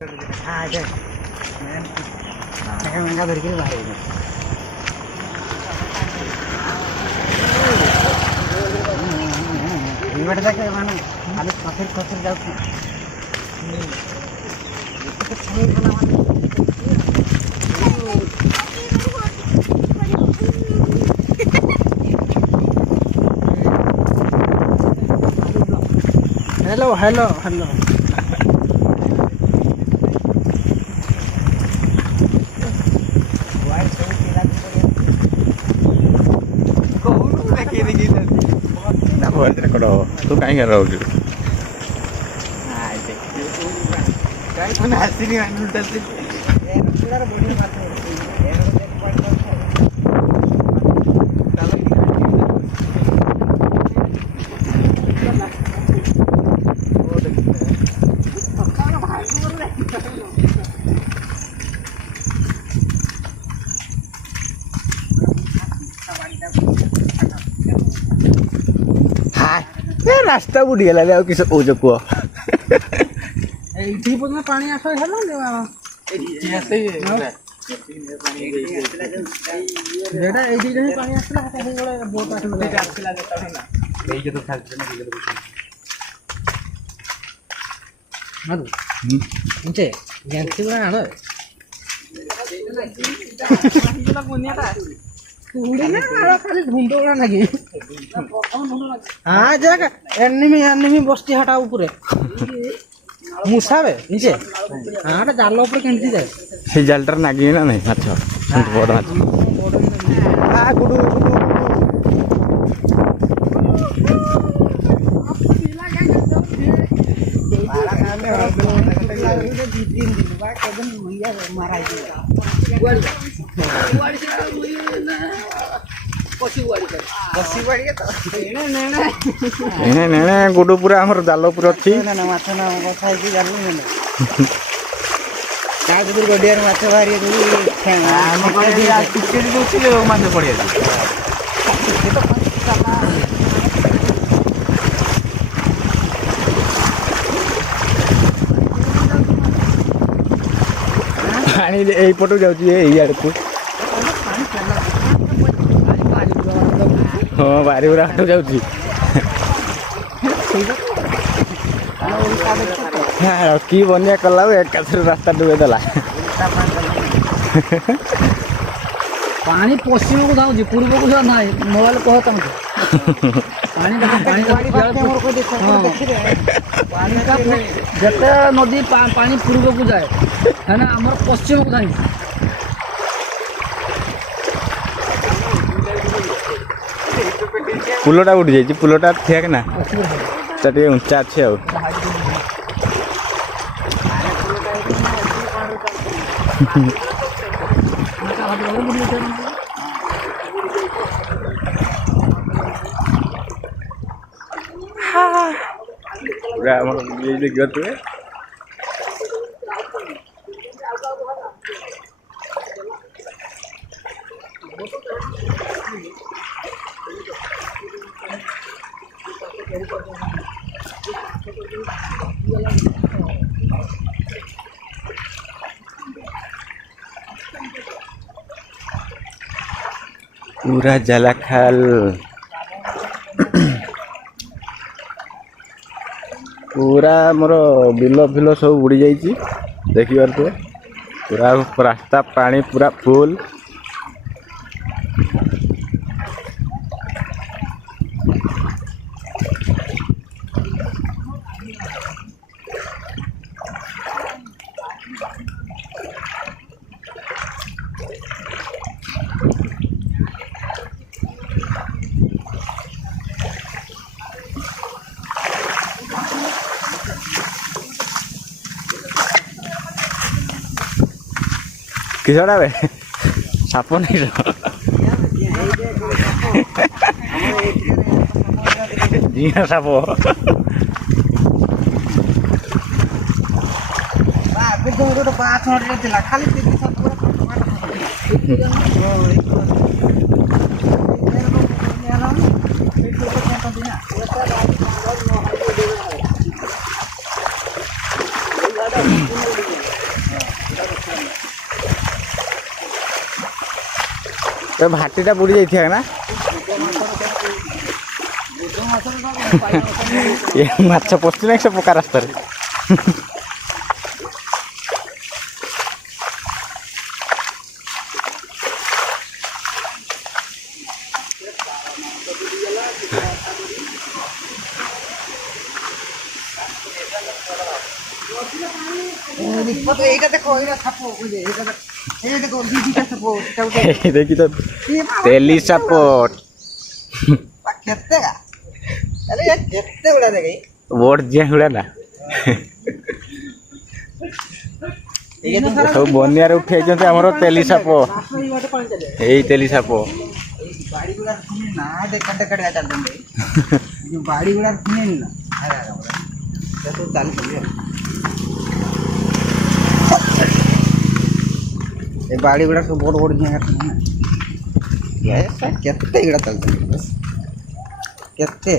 aja. Mereka enggak berkira bahaya ini. Gimana tak kayak mana? Habis pasir jauh. Hello. Nak buat nak kau tu kan yang rau tu. Kayak mana hasil ni anu tadi? Sudah boleh masuk. रास्ता बुढ़िया लगे किस ओ जो को ଏଇଠି ପର୍ଯ୍ୟନ୍ତ ପାଣି ଆସ ହେଲା ଯେଟା ଏଇଠି ହିଁ ପାଣି ଆସିଲା ସେତେବେଳେ ବୋଟ ଆସିଲା ଯେତେବେଳେ ଏଇ ଯେ ତ ଖାଲି ନା ଟିକେ ମାରୁ ଇଞ୍ଚେ ଜାନ୍ତି ଗୁରା ଆଣ ହେଲା ପୁନିଆଟା ଉଡି ନା ଆଳ ଖାଲି ଧୁଣ୍ଡ ଗୁରା ଲାଗି ହଁ ଜାଗ ଏନିମି ବସ୍ତି ହାଟା ଉପରେ मुसावे नीचे हाँ तो जाल ऊपर केंटी जाए ये जालटर नागी ना नहीं अच्छा बड़ा अच्छा हाँ गुडू ने गुडू पूरा हमर जाल पूरा अच्छी ना माछ ना कथा है कि जालू ने का गुडू गडियार माछ बारी दू हम कोई टिकेट दोछि माछ पड़िया पानी एई पटो जाउची एई आड़ को हां बारी पूरा हटो जाउची हाँ की बनिया कला एक रास्ता डुबे देला पानी पश्चिम को जाऊँ पूर्व को ना मोबाइल कह तुमको पानी का जिते नदी पानी पूर्व को जाए है ना आम पश्चिम को जाए पुलटा उठ जाइए पुलटा ठीक ना टे उच्चा अच्छे आ पूरा ये गए पूरा जलाखाल पूरा मोर बिल फिल सब उड़ी जाइए देखी पारे पूरा रास्ता पानी पूरा फुल किसड़ा बे साप नहीं जिया साप खाली ଏ ଭାଟିଟା ବୁଡ଼ି ଯାଇଥିବ ନା ଏ ମାଛ ପଶୁଛି ନା ସେ ପକା ରାସ୍ତାରେ এইটা দেখো এইটা ছাপো এই দেখো দিদিটা ছাপো দেখি তো তেলি সাপ କେତେ ଆରେ ୟାର କେତେ ଗୁଡ଼ା ଦେଖେ ବୋଟ ଜିଆ ହୁଡ଼ା ନା ସବୁ ବନ୍ୟାରେ ଉଠେଇଛନ୍ତି ଆମର ତେଲି ସାପ ଏଇ ତେଲି ସାପ ବାଡ଼ି ଗୁଡ଼ା ନା ଦେଖା କାଟେ ଚାଲୁଛନ୍ତି ଯୋଉ ବାଡ଼ି ଗୁଡ଼ା କିଣିନି ନା ସବୁ ଚାଲୁଛନ୍ତି ଏ ବାଡ଼ି ଗୁଡ଼ା ସବୁ ବଡ଼ ବଡ଼ ଜିଆ କାଟୁଛନ୍ତି ନା କେତେ ଗୁଡ଼ା ଚାଲୁଛନ୍ତି କେତେ